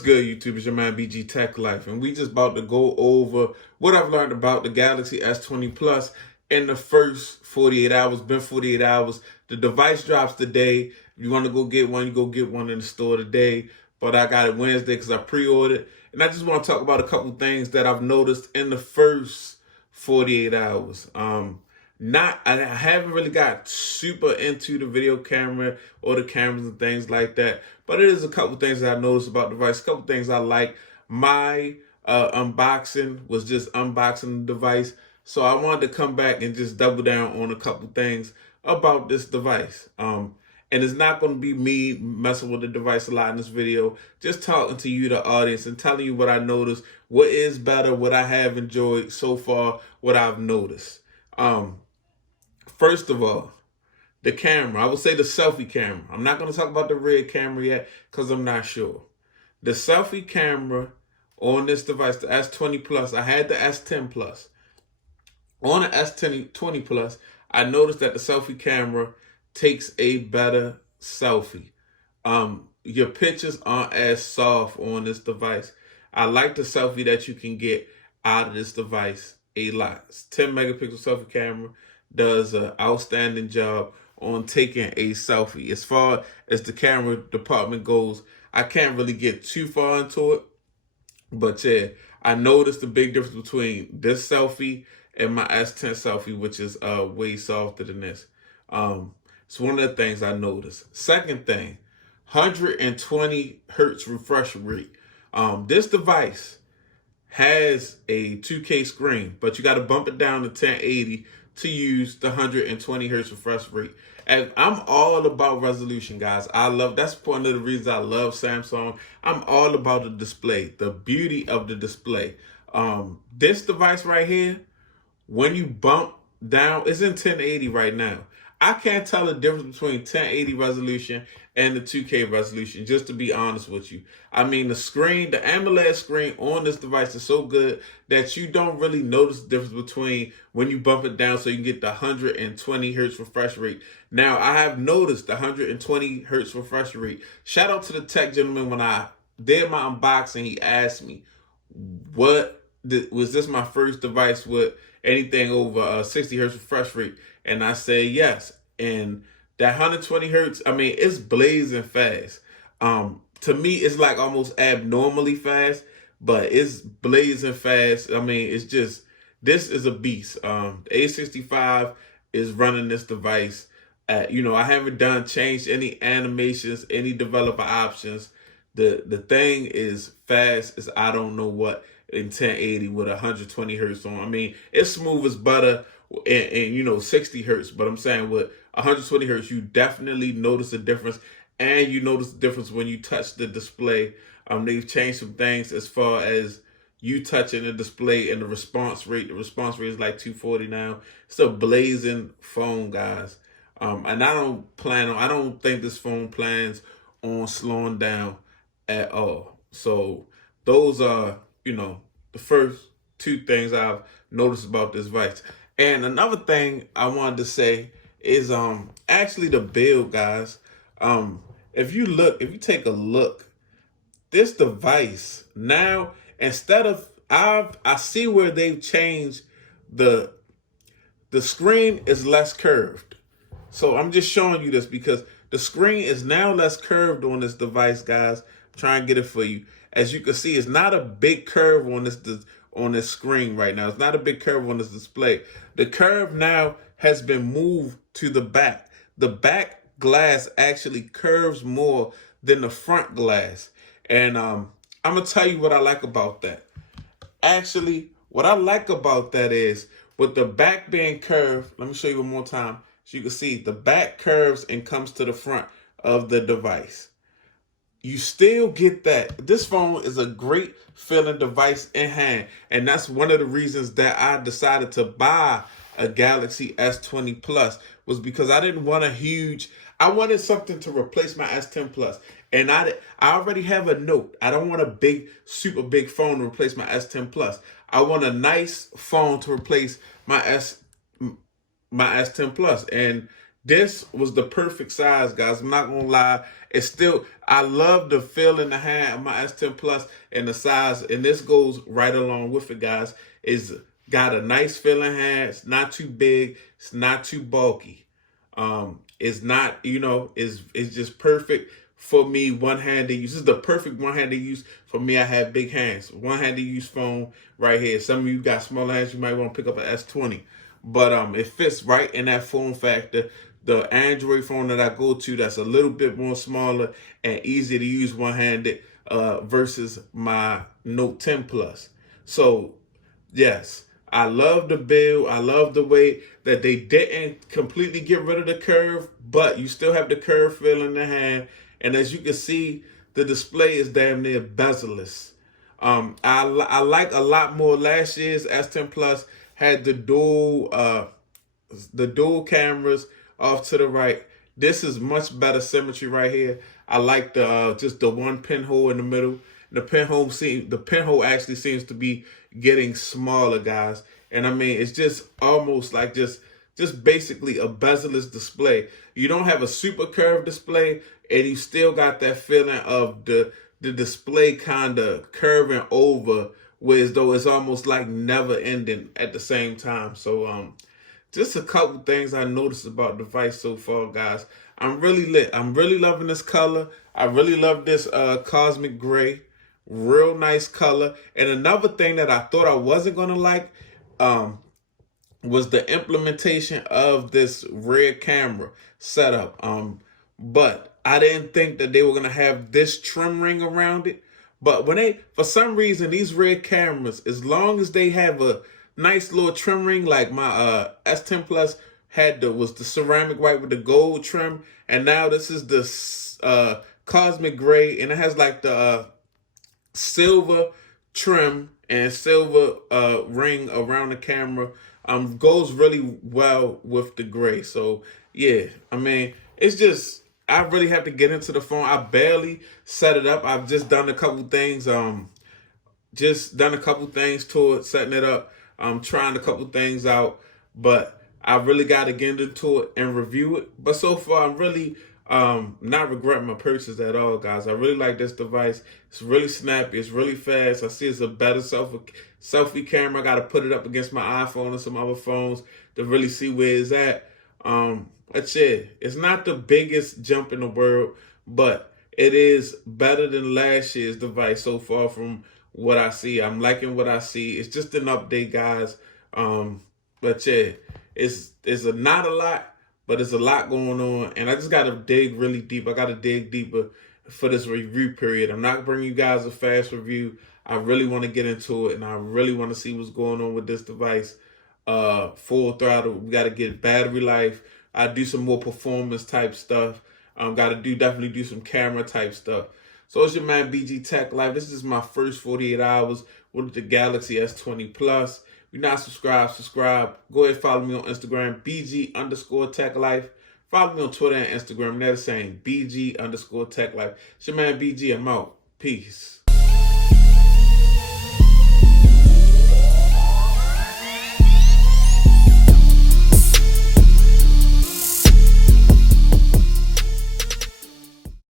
good, YouTube? It's your man BGTechLife, and we just about to go over what I've learned about the Galaxy S20 Plus in the first 48 hours. Been 48 hours. The device drops today. If you want to go get one, you go get one in the store today. But I got it Wednesday because I pre-ordered. And I just want to talk about a couple things that I've noticed in the first 48 hours. I haven't really got super into the video camera or the cameras and things like that, but it is a couple things that I noticed about the device, a couple things I like. My unboxing was just unboxing the device, so I wanted to come back and just double down on a couple things about this device. And it's not going to be me messing with the device a lot in this video, just talking to you, the audience, and telling you what I noticed, what is better, what I have enjoyed so far, what I've noticed. First of all, the camera. I would say the selfie camera. I'm not going to talk about the red camera yet because I'm not sure. The selfie camera on this device, the S20 Plus, I had the S10 Plus. On the S20 Plus, I noticed that the selfie camera takes a better selfie. Your pictures aren't as soft on this device. I like the selfie that you can get out of this device a lot. It's 10 megapixel selfie camera. Does an outstanding job on taking a selfie. As far as the camera department goes, I can't really get too far into it. But yeah, I noticed the big difference between this selfie and my S10 selfie, which is way softer than this. It's one of the things I noticed. Second thing, 120 hertz refresh rate. This device has a 2K screen, but you got to bump it down to 1080 to use the 120 hertz refresh rate. And I'm all about resolution, guys. That's one of the reasons I love Samsung. I'm all about the display, the beauty of the display. This device right here, when you bump down, it's in 1080 right now. I can't tell the difference between 1080 resolution and the 2K resolution, just to be honest with you. I mean, the AMOLED screen on this device is so good that you don't really notice the difference between when you bump it down so you can get the 120 hertz refresh rate. Now, I have noticed the 120 hertz refresh rate. Shout out to the tech gentleman. When I did my unboxing, he asked me, was this my first device with anything over 60 hertz refresh rate? And I say yes. And that 120 hertz, I mean, it's blazing fast. To me, it's like almost abnormally fast, but it's blazing fast. I mean, it's just, this is a beast. The A65 is running this device. I haven't changed any animations, any developer options. The thing is fast as I don't know what in 1080 with 120 hertz on. I mean, it's smooth as butter and 60 hertz, but I'm saying with 120 hertz, you definitely notice a difference, and you notice the difference when you touch the display. They've changed some things as far as you touching the display and the response rate. The response rate is like 240 now. It's a blazing phone, guys. And I don't think this phone plans on slowing down at all. So those are, the first two things I've noticed about this device. And another thing I wanted to say is actually the build, guys. If you take a look, this device now, instead of I see where they've changed the screen is less curved. So I'm just showing you this because the screen is now less curved on this device, guys. Try and get it for you. As you can see, it's not a big curve on this screen right now. It's not a big curve on this display. The curve now has been moved to the back. The back glass actually curves more than the front glass. And I'm going to tell you what I like about that. Actually, what I like about that is with the back being curved, let me show you one more time. So you can see the back curves and comes to the front of the device. You still get that. This phone is a great feeling device in hand. And that's one of the reasons that I decided to buy a Galaxy S20 Plus, was because I didn't want I wanted something to replace my S10 Plus. And I already have a Note. I don't want a super big phone to replace my S10 Plus. I want a nice phone to replace my S10 Plus. And This was the perfect size, guys. I'm not gonna lie. It's still, I love the feel in the hand of my S10 Plus and the size, and this goes right along with it, guys. It's got a nice feeling hand. It's not too big. It's not too bulky. It's not, it's just perfect for me. One-handed use. This is the perfect one-handed use for me. I have big hands. One-handed use phone right here. Some of you got small hands. You might want to pick up an S20, but it fits right in that form factor. The Android phone that I go to, that's a little bit more smaller and easier to use one-handed versus my Note 10 Plus. So yes, I love the build. I love the way that they didn't completely get rid of the curve, but you still have the curve feel in the hand. And as you can see, the display is damn near bezel-less. I like a lot more. Last year's S10 Plus had the dual cameras off to the right. This is much better symmetry right here. I like the just the one pinhole in the middle. The pinhole actually seems to be getting smaller, guys. And I mean, it's just almost like just basically a bezel-less display. You don't have a super curved display, and you still got that feeling of the display kind of curving over, whereas though it's almost like never ending at the same time. So just a couple things I noticed about the device so far, guys. I'm really lit. I'm really loving this color. I really love this cosmic gray. Real nice color. And another thing that I thought I wasn't gonna like was the implementation of this rear camera setup. But I didn't think that they were gonna have this trim ring around it. But for some reason, these rear cameras, as long as they have a nice little trim ring, like my S10 Plus was the ceramic white with the gold trim, and now this is the cosmic gray, and it has like the silver trim and silver ring around the camera. Goes really well with the gray. So yeah, I mean, it's just, I really have to get into the phone. I barely set it up. I've just done a couple things. Just done a couple things to it, setting it up. I'm trying a couple things out, but I really got to get into it and review it. But so far, I'm really not regretting my purchase at all, guys. I really like this device. It's really snappy. It's really fast. I see it's a better selfie camera. I got to put it up against my iPhone and some other phones to really see where it's at. But yeah, it's not the biggest jump in the world, but it is better than last year's device so far from what I see. I'm liking what I see. It's just an update, guys. But yeah, it's not a lot, but it's a lot going on, and I just got to dig really deep. I got to dig deeper for this review period. I'm not bringing you guys a fast review. I really want to get into it, and I really want to see what's going on with this device. Full throttle. We got to get battery life. I do some more performance type stuff. Got to definitely do some camera type stuff. So it's your man BGTechLife. This is my first 48 hours with the Galaxy S20 Plus. If you're not subscribed, subscribe. Go ahead and follow me on Instagram, BG_TechLife. Follow me on Twitter and Instagram. They're the same, BG_TechLife. It's your man BG. I'm out. Peace.